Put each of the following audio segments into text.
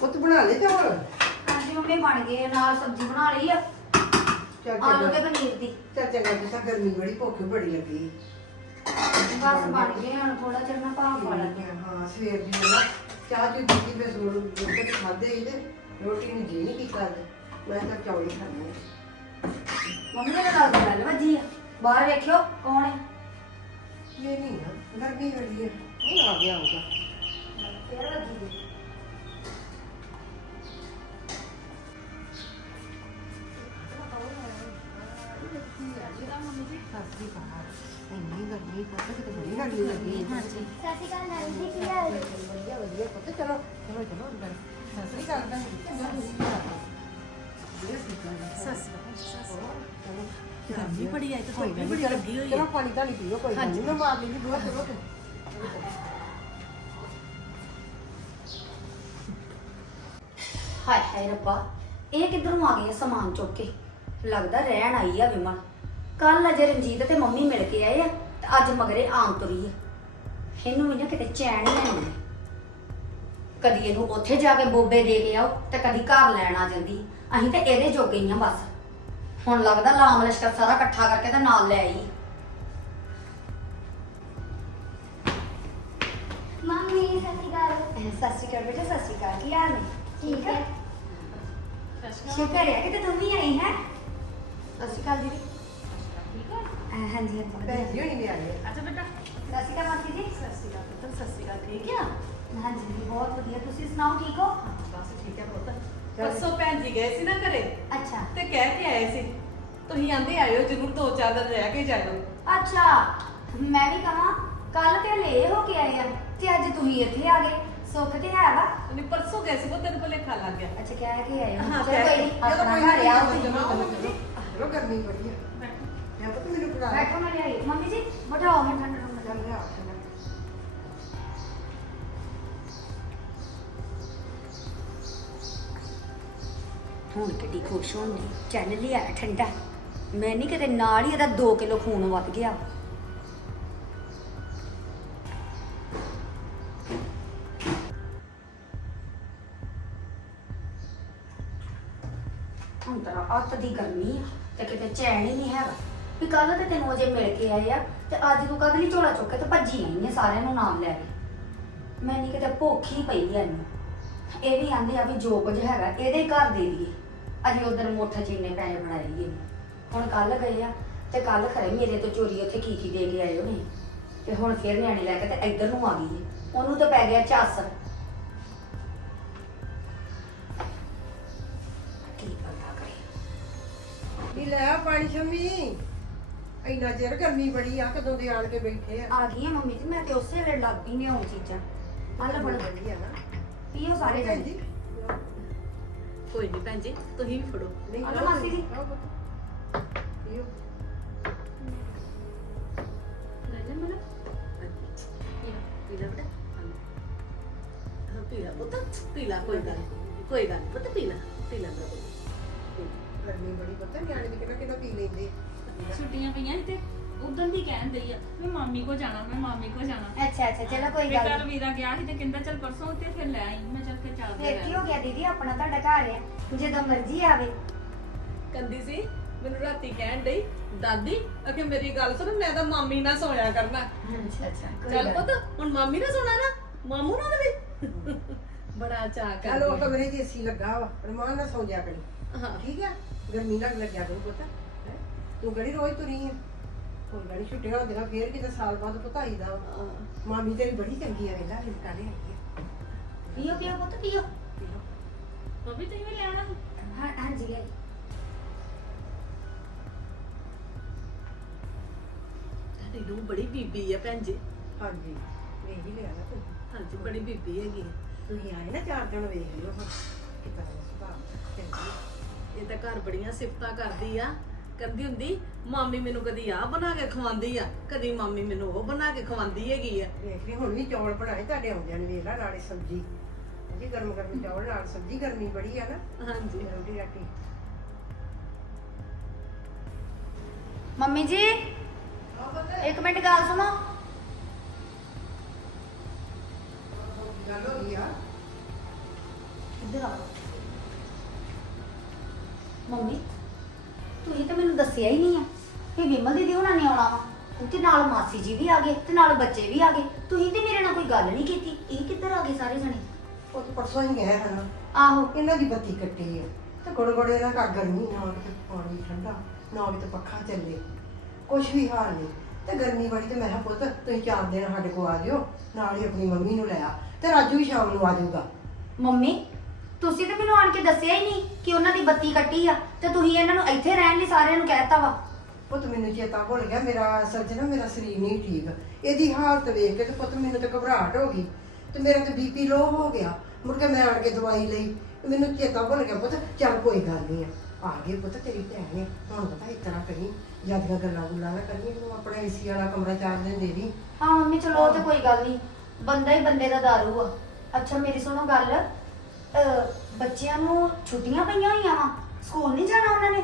ਪੁੱਤ ਬਣਾ ਲੈ ਚਾਵਲ ਹਾਂਜੀ ਮੰਮੀ ਬਣ ਗਏ ਆ, ਨਾਲ ਸਬਜ਼ੀ ਬਣਾ ਲਈ ਆ। ਚੱਲ ਆਲੂ ਤੇ ਚੰਗਾ ਪਨੀਰ ਦੀ। ਚੱਲ ਚੰਗਾ ਜਿਸਾ ਗਰਮੀ ਬੜੀ ਭੁੱਖ ਬੜੀ ਲੱਗੀ। ਬਸ ਬਣ ਗਏ ਹੁਣ ਥੋੜਾ ਚਿਰ ਮੈਂ ਭਾਫ ਪਾ ਲਾਂਗੀ ਹਾਂ ਸਵੇਰ ਦੀ ਨਾ ਚਾਹ ਚੁ ਪੀਤੀ ਮੈਂ ਸੋੜ ਰੋਟੀ ਖਾਦੇ ਹੀ ਤੇ ਰੋਟੀ ਨੂੰ ਜੀ ਨਹੀਂ ਕੀਤਾ ਅੱਜ। ਮੈਂ ਤਾਂ ਚੌਲ ਹੀ ਖਾਣੇ ਮੰਮੀ ਨੇ ਨਾਲ ਦੀ ਗੱਲ ਵੱਜੀ ਆ। ਬਾਹਰ ਵੇਖਿਓ ਕੌਣ ਹੈ ਇਹ ਨਹੀਂ ਨਾ ਗਰਮੀ ਬੜੀ ਹੈ ਉਹ ਆ ਗਿਆ ਹੋਊਗਾ। ਫੇਰ ਵੱਜੀ ਜੀ ਸਸਤੀ ਬਾਹਰ। ਇੰਨੀ ਗਰਮੀ ਪੁੱਤ ਕਿਤੇ ਬੜੀ ਗਰਮੀ ਲੱਗੀ। ਹਾਂਜੀ। ਸਤਿ ਸ਼੍ਰੀ ਅਕਾਲ ਨਾਨੀ ਜੀ ਕੀ ਹਾਲ ਹੈ ਵਧੀਆ ਵਧੀਆ। ਪੁੱਤ ਚਲੋ ਚਲੋ ਚਲੋ ਅੰਦਰ। ਸਸਤੀ ਕਰਦਾ ਗਰਮੀ ਬੜੀ ਆਈ ਤੇ ਧੁੱਪ ਵੀ ਬੜੀ ਲੱਗੀ ਹੋਈ ਚਲੋ ਹੈ ਪਾਣੀ ਤਾਂ ਨਹੀਂ ਪੀਓ ਕੋਈ ਗੱਲ ਨਹੀਂ ਮੈਂ ਮਾਰ ਲਈ ਬੁਆ ਚਲੋ ਤੇ। ਹਾਏ ਹਾਏ ਰੱਬਾ ਇਹ ਕਿੱਧਰੋਂ ਆ ਗਏ ਆ ਸਮਾਨ ਚੁੱਕ ਕੇ? ਲੱਗਦਾ ਰਹਿਣ ਆਈ ਆ ਵਿਮਲ। ਕੱਲ ਅਜੇ ਰਣਜੀਤ ਤੇ ਮੰਮੀ ਮਿਲ ਕੇ ਆਏ ਆ ਤੇ ਅੱਜ ਮਗਰੇ ਆਮ ਤੁਰੀ ਆ। ਇਹਨੂੰ ਵੀ ਨਾ ਕਿਤੇ ਚੈਨ ਹੀ ਨਹੀਂ ਆਉਂਦੀ ਕਦੀ ਇਹਨੂੰ ਉੱਥੇ ਜਾ ਕੇ ਬੋਬੇ ਦੇ ਕੇ ਆਓ ਤੇ ਕਦੀ ਘਰ ਲੈਣ ਆ ਜਾਂਦੀ। ਅਸੀਂ ਤੇ ਇਹਦੇ ਜੋਗੇ ਹੀ ਆ ਬਸ। ਹੁਣ ਲੱਗਦਾ ਲਾਮ ਲਸ਼ਕਰ ਸਾਰਾ ਇਕੱਠਾ ਕਰਕੇ ਤੇ ਨਾਲ ਲੈ ਆਈ। ਮੰਮੀ ਸਤਿ ਸ਼੍ਰੀ ਅਕਾਲ। ਸਤਿ ਸ਼੍ਰੀ ਅਕਾਲ ਬੇਟਾ ਸਤਿ ਸ਼੍ਰੀ ਅਕਾਲ। ਕੀ ਹਾਲ ਨੇ? ਠੀਕ ਹੈ। ਸ਼ੁਕਰ ਹੈ ਕਿ ਤੇ ਵੀ ਆਈ ਹੈ। ਸਤਿ ਸ਼੍ਰੀ ਅਕਾਲ ਦੀਦੀ। ਅਹ ਹਾਂਜੀ ਹਾਂਜੀ। ਵਧੀਆ। ਭੈਣ ਜੀ ਹੋਣੀ ਵੀ ਆ ਗਏ ਅੱਛਾ ਬੇਟਾ। ਸਤਿ ਸ਼੍ਰੀ ਅਕਾਲ ਮਾਸੀ ਜੀ। ਸਤਿ ਸ਼੍ਰੀ ਅਕਾਲ ਪੁੱਤਰ ਸਤਿ ਸ਼੍ਰੀ ਅਕਾਲ। ਠੀਕ ਆ? ਹਾਂਜੀ ਜੀ ਬਹੁਤ ਵਧੀਆ। ਤੁਸੀਂ ਸੁਣਾਓ ਠੀਕ ਹੋ? ਬਸ ਠੀਕ ਹੈ ਪੁੱਤ। ਪਰਸੋਂ ਭੈਣ ਜੀ ਗਏ ਸੀ ਨਾ ਘਰੇ। ਅੱਛਾ। ਤੇ ਕਹਿ ਕੇ ਆਏ ਸੀ ਤੁਸੀਂ ਆਂਦੇ ਆਇਓ ਜ਼ਰੂਰ ਦੋ ਚਾਰ ਦਿਨ ਰਹਿ ਕੇ ਜਾਇਓ। ਅੱਛਾ ਮੈਂ ਵੀ ਕਹਾਂ ਕੱਲ ਤੇ ਲੈ ਹੋ ਕੇ ਆਏ ਆ ਤੇ ਅੱਜ ਤੁਸੀਂ ਇੱਥੇ ਆ ਗਏ। ਸੁੱਖ ਤੇ ਹੈ ਵਾ? ਉਹਨੇ ਪਰਸੋਂ ਗਏ ਸੀ ਪੁੱਤ ਤੈਨੂੰ ਭੁਲੇਖਾ ਲੱਗ ਗਿਆ। ਅੱਛਾ ਕਹਿ ਕੇ ਆਏ ਹੋ। ਹਾਂ, ਚਲੋ ਕਹਿ ਕੋਈ ਕੇ। ਨਹੀਂ ਆਪਣਾ ਘਰ ਆਓ ਤੁਸੀਂ। ਚਲੋ ਗਰਮੀ ਬੜੀ ਹੈ ਮੈਂ ਬੈਠੋ ਮੈਂ ਲਿਆਈ ਮੰਮੀ ਜੀ ਬਿਠਾਓ ਮੈਂ ਠੰਡਾ ਠੰਡਾ ਚੱਲ ਲਿਆ ਹੁਣ ਕਿੱਡੀ ਖੁਸ਼ ਹੋਣੀ ਚੱਲ ਲਿਆ ਠੰਡਾ। ਮੈਂ ਨਹੀਂ ਕਿਤੇ ਨਾਲ ਹੀ ਇਹਦਾ 2 ਕਿਲੋ ਖੂਨ ਵੱਧ ਗਿਆ। ਹੁਣ ਤਾਂ ਅੱਤ ਦੀ ਗਰਮੀ ਆ ਤੇ ਕਿਤੇ ਚੈਨ ਹੀ ਨਹੀਂ ਹੈਗਾ। ਵੀ ਕੱਲ ਤੇ ਤੈਨੂੰ ਅਜੇ ਮਿਲ ਕੇ ਆਏ ਆ ਤੇ ਅੱਜ ਤੂੰ ਕਦ ਲਈ ਝੋਲਾ ਚੁੱਕ ਕੇ ਤੇ ਭੱਜੀ ਆਈ ਨੇ ਸਾਰਿਆਂ ਨੂੰ ਨਾਮ ਲੈ ਕੇ। ਮੈਂ ਨਹੀਂ ਕਿਤੇ ਭੁੱਖ ਪਈ ਐ ਇਹਨੂੰ। ਇਹ ਵੀ ਆਂਦੇ ਆ ਵੀ ਜੋ ਕੁਝ ਹੈਗਾ ਇਹਦੇ ਘਰ ਦੇ ਦੀਏ। ਅਜੇ ਉਧਰ ਮੁੱਠ ਚ ਪੈਸੇ ਬਣਾਏ ਹੀ ਇਹਨੇ। ਹੁਣ ਕੱਲ ਗਏ ਆ ਤੇ ਕੱਲ ਖਰੇ ਮੇਰੇ ਤੋਂ ਚੋਰੀ ਉੱਥੇ ਕੀ ਕੀ ਦੇ ਕੇ ਆਏ ਹੋਣੇ ਤੇ ਹੁਣ ਫੇਰ ਨਿਆਣੇ ਲੈ ਕੇ ਤੇ ਇੱਧਰ ਨੂੰ ਆ ਗਈ ਏ। ਉਹਨੂੰ ਤਾਂ ਪੈ ਗਿਆ ਝੱਸ। ਕੀ ਪਤਾ ਕਰੇ। ਵੀ ਲੈ ਆ ਪਾਣੀ ਸ਼ਮੀ। ਇੰਨਾ ਚਿਰ ਗਰਮੀ ਬੜੀ ਆ ਕਦੋਂ ਦੇ ਆਣ ਕੇ ਬੈਠੇ ਆ। ਆ ਗਈ ਆ ਮੰਮੀ ਜੀ ਮੈਂ ਤੇ ਉਸੇ ਵੇਲੇ ਲੱਗ ਪਈ ਨੇ ਉਹ ਚੀਜ਼ਾਂ। ਆ ਲੈ ਬੜਾ ਵਧੀਆ ਨਾ ਪੀਓ ਸਾਰੇ ਭੈਣ ਜਣੇ। ਜੀ? ਕੋਈ ਨਹੀਂ ਭੈਣ ਜੀ ਤੁਸੀਂ ਵੀ ਫੜੋ। ਨਹੀਂ ਆ ਲਓ ਮਾਸੀ ਜੀ। ਆਓ ਪੁੱਤ। ਪੀਓ। ਲੈ ਲੈ ਮਨ ਪੀਲਾ ਬੇਟਾ ਹਾਂ ਪੀਲਾ ਪੁੱਤ ਪੀਲਾ ਕੋਈ ਗੱਲ ਨੀ, ਕੋਈ ਗੱਲ ਨੀ, ਪੁੱਤ ਪੀਲਾ ਪੀਲਾ ਬੇਟਾ। ਗਰਮੀ ਬੜੀ ਪੁੱਤ ਨਿਆਣੇ ਵੀ ਕਿੰਨਾ ਕਿੰਨਾ ਪੀ ਲੈਂਦੇ ਛੁੱਟੀਆਂ ਪਈਆਂ ਸੀ ਤੇ ਉਦੋਂ ਦੀ ਕਹਿਣ ਦਈ ਆ ਮੈਂ ਮਾਮੀ ਕੋ ਜਾਣਾ ਮੈਂ ਮਾਮੀ ਕੋ ਜਾਣਾ। ਅੱਛਾ ਅੱਛਾ ਚਲੋ ਕੋਈ ਗੱਲ ਕੱਲ ਨਹੀਂ ਵੀਰਾ ਗਿਆ ਸੀ ਤੇ ਕਹਿੰਦਾ ਚੱਲ ਪਰਸੋਂ ਤੇ ਫਿਰ ਲੈ ਆਈ ਮੈਂ ਚੱਲ ਕੇ ਚਾਰ ਫੇਰ ਕੀ ਹੋ ਗਿਆ ਦੀਦੀ? ਆਪਣਾ ਤੁਹਾਡਾ ਘਰ ਆ। ਜਦੋਂ ਮਰਜ਼ੀ ਆਵੇ। ਕੰਦੀ ਸੀ ਮੈਨੂੰ ਰਾਤੀ ਕਹਿਣ ਡਈ ਦਾਦੀ ਅਕੇ ਮੇਰੀ ਗੱਲ ਸੁਣ ਮੈਂ ਤਾਂ ਮਾਮੀ ਨਾਲ ਸੋਇਆ ਕਰਨਾ। ਅੱਛਾ ਅੱਛਾ ਚੱਲ ਪੁੱਤ ਹੁਣ ਮਾਮੀ ਨਾਲ ਸੋਣਾ ਨਾ ਮਾਮੂ ਨਾਲ ਵੀ। ਬੜਾ ਚਾਹ ਕਰ ਚਲੋ ਕਮਰੇ 'ਚ ਏਸੀ ਲੱਗਾ ਵਾ ਰਮਾਨ ਨਾਲ ਸੌਂ ਜਾ ਕਰੀ। ਹਾਂ। ਠੀਕ ਆ? ਗਰਮੀ ਨਾਲ ਲੱਗਿਆ ਕਰੂ ਪੁੱਤ? ਤੂੰ ਕਿਹੜੀ ਰੋਜ਼ ਤੁਰੀ ਆ? ਹੁਣ ਗੜੀ ਛੁੱਟੀਆਂ ਹੁੰਦੀਆਂ ਫੇਰ ਕਿਤੇ ਸਾਲ ਬਾਅਦ ਪੁੱਤ ਆਈਦਾ ਵਾ। ਮਾਮੀ ਤੇਰੀ ਬੜੀ ਚੰਗੀ ਆ ਵੇਲਾ ਲਿਮਕਾ ਲੈ ਆਈ ਪੀਓ ਪੀਓ ਪੁੱਤ ਪੀਓ ਮੰਮੀ ਤੁਸੀਂ ਵੀ ਲੈਣਾ ਸੀ? ਹਾਂ ਹਾਂਜੀ ਲੈ ਤੁਹਾਡੀ ਨੂੰ ਬੜੀ ਬੀਬੀ ਆ ਭੈਣ ਜੀ। ਹਾਂਜੀ ਵੇਖ ਹੀ ਲਿਆ ਨਾ ਤੂੰ। ਹਾਂਜੀ ਬੜੀ ਬੀਬੀ ਹੈਗੀ ਆ। ਤੁਸੀਂ ਆਏ ਨਾ ਚਾਰ ਦਿਨ ਵੇਖ ਲਿਓ ਹੁਣ ਕਿਤਾ ਦਾ ਸੁਭਾਅ ਚੰਗੀ। ਆ। ਇਹ ਤਾਂ ਘਰ ਬੜੀਆਂ ਸਿਫਤਾਂ ਕਰਦੀ ਆ। ਕਹਿੰਦੀ ਹੁੰਦੀ ਮਾਮੀ ਮੈਨੂੰ ਕਦੀ ਆ ਬਣਾ ਕੇ ਖਵਾਉਂਦੀ ਆ ਕਦੀ ਮਾਮੀ ਮੈਨੂੰ ਉਹ ਬਣਾ ਕੇ ਖਵਾਉਂਦੀ ਹੈਗੀ ਆ। ਵੇਖ ਲਈ ਹੁਣ ਵੀ ਚੌਲ ਬਣਾਏ ਤੁਹਾਡੇ ਆਉਂਦਿਆਂ ਨੇ ਵੇਖ ਲਾ ਨਾਲੇ ਸਬਜ਼ੀ। ਜੀ ਗਰਮ ਗਰਮ ਚੌਲ ਨਾਲ ਸਬਜ਼ੀ ਗਰਮੀ ਬੜੀ ਆ ਨਾ। ਹਾਂਜੀ। ਰੋਟੀ ਰਾਟੀ। ਮੰਮੀ ਜੀ ਇੱਕ ਮਿੰਟ ਗੱਲ ਸੁਣੋ। ਗੱਲ ਹੋ ਗਈ ਆ। ਇੱਧਰ ਆ। ਮੰਮੀ ਤੁਸੀਂ ਤਾਂ ਮੈਨੂੰ ਦੱਸਿਆ ਹੀ ਨਹੀਂ ਆ ਕਿ ਵਿਮਲ ਦੀਦੀ ਉਹਨਾਂ ਨੇ ਆਉਣਾ ਵਾ। ਤੇ ਨਾਲ ਮਾਸੀ ਜੀ ਵੀ ਆ ਗਏ ਤੇ ਨਾਲ ਬੱਚੇ ਵੀ ਆ ਗਏ। ਤੁਸੀਂ ਤੇ ਮੇਰੇ ਨਾਲ ਕੋਈ ਗੱਲ ਨਹੀਂ ਕੀਤੀ। ਇਹ ਕਿੱਧਰ ਆ ਗਏ ਸਾਰੇ ਜਣੇ? ਉਹ ਤਾਂ ਪਰਸੋਂ ਹੀ ਗਏ ਹਨ ਆਹੋ। ਇਹਨਾਂ ਦੀ ਬੱਤੀ ਕੱਟੀ ਹੈ ਤੇ ਗੋੜੇ ਗੋੜੇ ਇਹਨਾਂ ਕਾ ਗਰਮੀ ਨਾ ਕਿਤੇ ਪਾਣੀ ਠੰਡਾ। ਨਾ ਕਿਤੇ ਪੱਖਾ ਚੱਲੇ। ਕੁਛ ਵੀ ਹਾਲ ਨਹੀਂ। ਤੇ ਗਰਮੀ ਬੜੀ ਤੇ ਮੈਂ ਕਿਹਾ ਪੁੱਤ ਤੁਸੀਂ ਚਾਰ ਦਿਨ ਸਾਡੇ ਕੋਲ ਆ ਜਿਓ। ਨਾਲ ਹੀ ਆਪਣੀ ਮੰਮੀ ਨੂੰ ਲੈ ਆ। ਤੇ ਰਾਜੂ ਵੀ ਸ਼ਾਮ ਨੂੰ ਆ ਜਾਊਗਾ। ਮੰਮੀ ਤੁਸੀਂ ਤੇ ਮੈਨੂੰ ਆਣ ਕੇ ਦੱਸਿਆ ਹੀ ਨਹੀਂ ਕਿ ਉਹਨਾਂ ਦੀ ਬੱਤੀ ਕੱਟੀ ਆ ਤੇ ਤੁਸੀਂ ਇਹਨਾਂ ਨੂੰ ਇੱਥੇ ਰਹਿਣ ਲਈ ਸਾਰਿਆਂ ਨੂੰ ਕਹਿਤਾ ਵਾ। ਪੁੱਤ ਮੈਨੂੰ ਚੇਤਾ ਭੁੱਲ ਗਿਆ ਮੇਰਾ ਨਾ ਮੇਰਾ ਸਰੀਰ ਨਹੀਂ ਠੀਕ। ਇਹਦੀ ਹਾਲਤ ਵੇਖ ਕੇ ਤੇ ਪੁੱਤ ਮੈਨੂੰ ਤੇ ਘਬਰਾਹਟ ਹੋ ਗਈ ਤੇ ਮੇਰਾ ਤੇ ਬੀਪੀ ਲੋ ਹੋ ਗਿਆ। ਮੁੜ ਕੇ ਮੈਂ ਆਣ ਕੇ ਦਵਾਈ ਲਈ। ਮੈਨੂੰ ਚੇਤਾ ਭੁੱਲ ਗਿਆ ਪੁੱਤ ਚੱਲ ਕੋਈ ਗੱਲ ਨਹੀਂ ਆ। ਆ ਗਏ ਪੁੱਤ ਤੇਰੀ ਭੈਣ ਨੇ ਹੁਣ ਪਤਾ ਇਸ ਤਰ੍ਹਾਂ ਕਰੀ ਜਿਆਦੀਆਂ ਗੱਲਾਂ ਗੁੱਲਾਂ ਨਾ ਕਰੀ ਤੂੰ ਆਪਣਾ ਏਸੀ ਵਾਲਾ ਕਮਰਾ ਚਾਰ ਦਿਨ ਦੇ ਦੀ। ਹਾਂ ਮੰਮੀ ਚਲੋ ਉਹ ਤੇ ਕੋਈ ਗੱਲ ਨਹੀਂ। ਬੰਦਾ ਹੀ ਬੰਦੇ ਦਾ ਦਾਰੂ ਆ। ਅੱਛਾ ਮੇਰੀ ਸੁਣੋ ਗੱਲ। ਅਹ, ਬੱਚਿਆਂ ਨੂੰ ਛੁੱਟੀਆਂ ਪਈਆਂ ਹੋਈਆਂ ਵਾ? ਸਕੂਲ ਨਹੀਂ ਜਾਣਾ ਉਹਨਾਂ ਨੇ?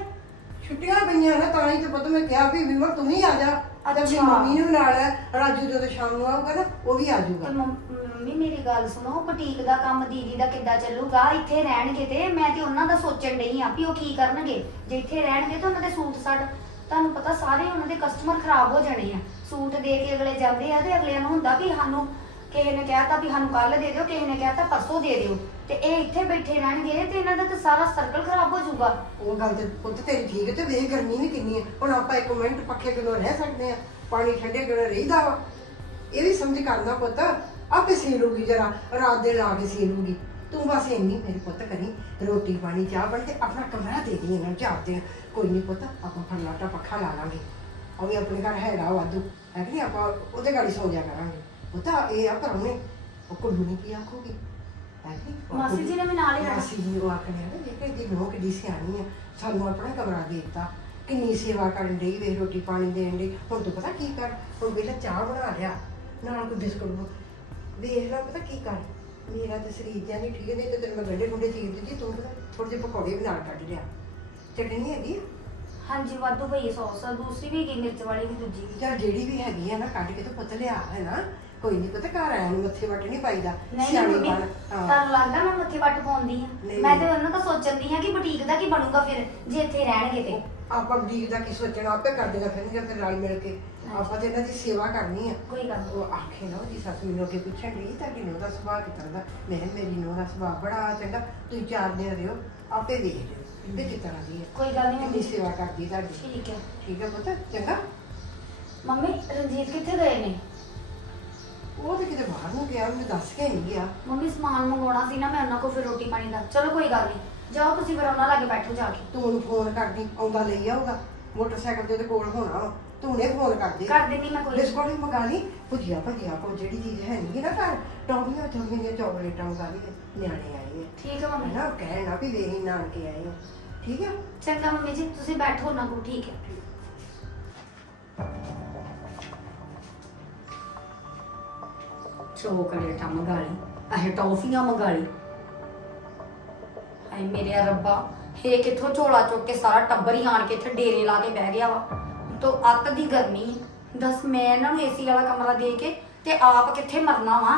ਛੁੱਟੀਆਂ ਪਈਆਂ ਨਾ ਤਾਂ ਹੀ ਤੇ ਪੁੱਤ ਮੈਂ ਕਿਹਾ ਵੀ ਵਿਮਰ ਤੂੰ ਵੀ ਆ ਜਾ। ਆਪਣੀ ਅੱਛਾ। ਮੰਮੀ ਨੂੰ ਨਾਲ ਹੈ ਰਾਜੂ ਜਦੋਂ ਸ਼ਾਮ ਨੂੰ ਆਊਗਾ ਨਾ ਉਹ ਵੀ ਆ ਤੇ ਜਾਊਗਾ ਮੰਮ- ਮੰਮੀ ਮੇਰੀ ਗੱਲ ਸੁਣੋ ਬੁਟੀਕ ਦਾ ਕੰਮ ਦੀਦੀ ਦਾ ਕਿੱਦਾਂ ਚੱਲੂਗਾ? ਇੱਥੇ ਰਹਿਣਗੇ ਤੇ ਮੈਂ ਤੇ ਉਹਨਾਂ ਦਾ ਸੋਚਣ ਡਈ ਆ ਵੀ ਉਹ ਕੀ ਕਰਨਗੇ। ਜੇ ਇੱਥੇ ਰਹਿਣਗੇ ਤਾਂ ਉਹਨਾਂ ਦੇ ਸੂਟ ਸਾਟ ਤੁਹਾਨੂੰ ਪਤਾ ਸਾਰੇ ਉਹਨਾਂ ਦੇ ਕਸਟਮਰ ਖਰਾਬ ਹੋ ਜਾਣੇ ਆ। ਸੂਟ ਦੇ ਕੇ ਅਗਲੇ ਜਾਂਦੇ ਆ ਤੇ ਅਗਲਿਆਂ ਨੂੰ ਹੁੰਦਾ ਵੀ ਸਾਨੂੰ ਕਿਸੇ ਨੇ ਕਹਿਤਾ ਵੀ ਸਾਨੂੰ ਕੱਲ ਦੇ ਦਿਓ, ਕਿਸੇ ਨੇ ਕਹਿਤਾ ਪਰਸੋਂ ਦੇ ਦਿਓ। ਤੇ ਇਹ ਇੱਥੇ ਬੈਠੇ ਰਹਿਣਗੇ ਤੇ ਇਹਨਾਂ ਦਾ ਤਾਂ ਸਾਰਾ ਸਰਕਲ ਖਰਾਬ ਹੋ ਜਾਊਗਾ। ਉਹ ਗੱਲ ਤੇ ਪੁੱਤ ਤੇਰੀ ਠੀਕ ਹੈ ਤੇ ਵੇਖ ਗਰਮੀ ਵੀ ਕਿੰਨੀ ਹੈ। ਹੁਣ ਆਪਾਂ ਇੱਕ ਮਿੰਟ ਪੱਖੇ ਬਿਨਾਂ ਰਹਿ ਸਕਦੇ ਆ ਪਾਣੀ ਠੰਡੇ ਬਿਨਾਂ ਰਹੀਦਾ ਵਾ। ਇਹ ਵੀ ਸਮਝ ਕਰਨਾ ਪੁੱਤ। ਆਪੇ ਸੀ ਲੂਗੀ ਜਰਾ। ਰਾਤ ਦੇ ਲਾ ਕੇ ਸੀ ਲੂਗੀ ਤੂੰ ਬਸ ਇੰਨੀ ਮੇਰੇ ਪੁੱਤ ਕਰੀ। ਰੋਟੀ ਪਾਣੀ, ਚਾਹ ਬਣ ਤੇ ਆਪਣਾ ਕਮਰਾ ਦੇ ਦੇ, ਇਹਨਾਂ ਨੂੰ ਚਾਹ ਦੇ। ਕੋਈ ਨਹੀਂ ਪੁੱਤ, ਆਪਾਂ ਫਰਨਾਟਾ ਪੱਖਾ ਲਾ ਲਾਂਗੇ। ਉਹ ਵੀ ਆਪਣੇ ਘਰ ਹੈਗਾ ਵਾਧੂ। ਹੈ ਕਿ ਨਹੀਂ? ਆਪਾਂ ਉਹਦੇ ਗਾੜੀ ਸੌ ਜਾ ਕਰਾਂਗੇ। ਪੁੱਤ ਇਹ ਆ ਪਰਉਣੇ ਉਹ ਕੁੜੀ ਨਹੀਂ ਕੀ ਆਖੂਗੀ? ਕਿ? ਉਹ ਮਾਸੀ ਜੀ ਨੇ ਵੀ ਨਾਲ ਹੀ ਰਹਿਣਾ। ਮਾਸੀ ਜੀ ਉਹ ਆਖਣੇ ਆ ਨਾ ਕਿ ਦੀ ਨੋ ਕਿੱਡੀ ਸਿਆਣੀ ਆ ਸਾਨੂੰ ਆਪਣਾ ਕਮਰਾ ਦੇ ਦਿੱਤਾ। ਕਿੰਨੀ ਸੇਵਾ ਕਰਨ ਡਈ ਵੇ ਰੋਟੀ ਪਾਣੀ ਦੇਣ ਡਈ। ਹੁਣ ਤੂੰ ਪਤਾ ਕੀ ਕਰ? ਹੁਣ ਵੇਲੇ ਚਾਹ ਬਣਾ ਲਿਆ ਨਾਲ ਕੋਈ ਬਿਸਕੁਟ ਵੇਖ ਲੈ ਪਤਾ ਕੀ ਕਰ? ਮੇਰਾ ਤੇ ਸਰੀਰ ਜਿਹਾ ਨਹੀਂ ਠੀਕ ਨਹੀਂ ਤੇ ਤੈਨੂੰ ਮੈਂ ਗੰਡੇ ਗੁੰਡੇ ਚੀਰ ਦਿੱਤੀ ਤੂੰ ਥੋੜੇ ਜਿਹੇ ਪਕੌੜੇ ਵੀ ਨਾਲ ਕੱਢ ਲਿਆ। ਚਟਨੀ ਹੈਗੀ ਆ? ਹਾਂਜੀ ਵਾਧੂ ਪਈ ਸੌਸ ਦੂਸਰੀ ਵੀ ਹੈਗੀ ਮਿਰਚ ਵਾਲੀ ਵੀ ਦੂਜੀ ਵੀ। ਜਿਹੜੀ ਵੀ ਹੈਗੀ ਆ ਨਾ ਕੱਢ ਕੇ ਤੇ ਪੁੱਤ ਲਿਆ ਹੈ ਨਾ? ਕੋਈ ਨਹੀਂ ਪਤਾ ਘਰ ਆਇਆ ਨੂੰ ਮੱਥੇ ਵੱਟ ਨਹੀਂ ਪਾਈਦਾ। ਨਹੀਂ ਸਿਆਣੀ ਮੰਮੀ ਬਣ। ਹਾਂ। ਤੁਹਾਨੂੰ ਲੱਗਦਾ ਮੈਂ ਮੱਥੇ ਵੱਟ ਪਾਉਂਦੀ ਆ? ਨਹੀਂ, ਮੈਂ ਤੇ। ਉਹਨਾਂ ਦਾ ਸੋਚਦੀ ਆ ਕਿ ਬੁਟੀਕ ਦਾ ਕੀ ਬਣੂਗਾ ਫਿਰ ਜੇ ਇੱਥੇ ਰਹਿਣਗੇ ਤੇ। ਆਪਾਂ ਬੁਟੀਕ ਦਾ ਕੀ ਸੋਚਣਾ ਆਪੇ ਕਰ ਦੇਗਾ ਫਿਰ ਜੇ ਫਿਰ ਰਲ ਮਿਲ ਕੇ। ਆਪਾਂ ਤੇ ਇਹਨਾਂ ਦੀ ਸੇਵਾ ਕਰਨੀ ਆ। ਕੋਈ ਗੱਲ ਨੀ। ਉਹ ਆਖੇ ਨਾ ਉਹਦੀ ਸੱਸ ਮੈਨੂੰ ਅੱਗੇ ਪੁੱਛਣ ਲਈ ਤਾਂ ਕਿ ਨੂੰਹ ਦਾ ਸੁਭਾਅ ਕਿਤਨਾ ਦਾ। ਮੈਂ ਕਿਹਾ ਮੇਰੀ ਨੂੰਹ ਦਾ ਸੁਭਾਅ ਬੜਾ ਚੰਗਾ ਤੁਸੀਂ ਚਾਰ ਦਿਨ ਰਿਓ ਆਪੇ ਵੇਖ ਲਿਓ ਵੀ ਤਰ੍ਹਾਂ ਦੀ ਹੈ ਕੋਈ ਗੱਲ ਨਹੀਂ ਕਿੰਨੀ ਮੰਮੀ। ਸੇਵਾ ਕਰਦੀ ਤੁਹਾਡੀ। ਠੀਕ ਹੈ ਠੀਕ ਹੈ ਪੁੱਤ ਚੰਗਾ। ਮੰਮੀ ਰਣਜੀਤ ਕਿੱਥੇ ਗਏ ਨੇ? ਉਹ ਤੇ ਕਿਤੇ ਬਾਹਰ ਨੂੰ ਗਿਆ ਮੈਨੂੰ ਦੱਸ ਕੇ ਨਹੀਂ ਗਿਆ ਮੰਮੀ ਸਮਾਨ ਮੰਗਵਾਉਣਾ ਸੀ ਨਾ ਮੈਂ ਉਹਨਾਂ ਕੋਲ ਫਿਰ ਰੋਟੀ ਪਾਣੀ ਦਾ। ਚਲੋ ਕੋਈ ਗੱਲ ਨਹੀਂ ਜਾਓ ਤੁਸੀਂ ਫਿਰ ਉਹਨਾਂ ਲਾਗੇ ਬੈਠੋ ਜਾ ਕੇ। ਤੂੰ ਉਹਨੂੰ ਫੋਨ ਕਰਦੀ ਆਉਂਦਾ ਲਈ ਆਊਗਾ। ਮੋਟਰਸਾਈਕਲ ਤੇ ਉਹਦੇ ਕੋਲ ਹੋਣਾ ਵਾ ਤੂੰ ਉਹਨੇ ਫੋਨ ਕਰਦੀ। ਕਰ ਦਿੰਦੀ ਮੈਂ ਕੋਈ ਬਿਸਕੁਟ ਵੀ ਮੰਗਾ ਲਈ ਭੁਜੀਆ ਭਜੀਆ ਕੋ ਜਿਹੜੀ ਚੀਜ਼ ਹੈ ਨਹੀਂ ਨਾ ਘਰ ਟੌਫੀਆਂ ਟੌਫੀਆਂ ਦੀਆਂ ਚਾਕਲੇਟਾਂ ਮੰਗਾ ਲਈ ਨਿਆਣੇ ਆਏ ਆ ਠੀਕ ਹੈ ਮੰਮੀ। ਨਾ ਕਹਿਣਾ ਵੀ ਵੇਹੀ ਨਾਨਕੇ ਆਏ ਹੋ ਠੀਕ ਹੈ ਚੰਗਾ ਮੰਮੀ ਜੀ ਤੁਸੀਂ ਬੈਠੋ ਉਹਨਾਂ ਕੋਲ ਠੀਕ ਹੈ। ਚੋਕਲੇਟਾਂ ਮੰਗਾ ਲਈ ਇਹ ਟੌਫੀਆਂ ਮੰਗਾ ਲਈ। ਹਾਏ ਮੇਰੇ ਰੱਬਾ ਇਹ ਕਿੱਥੋਂ ਝੋਲਾ ਚੁੱਕ ਕੇ ਸਾਰਾ ਟੱਬਰ ਹੀ ਆਣ ਕੇ ਇੱਥੇ ਡੇਰੇ ਲਾ ਕੇ ਬਹਿ ਗਿਆ ਵਾ। ਤੋ ਅੱਤ ਦੀ ਗਰਮੀ, ਦੱਸ ਮੈਂ ਇਹਨਾਂ ਨੂੰ ਏਸੀ ਵਾਲਾ ਕਮਰਾ ਦੇ ਕੇ ਤੇ ਆਪ ਕਿੱਥੇ ਮਰਨਾ ਵਾ?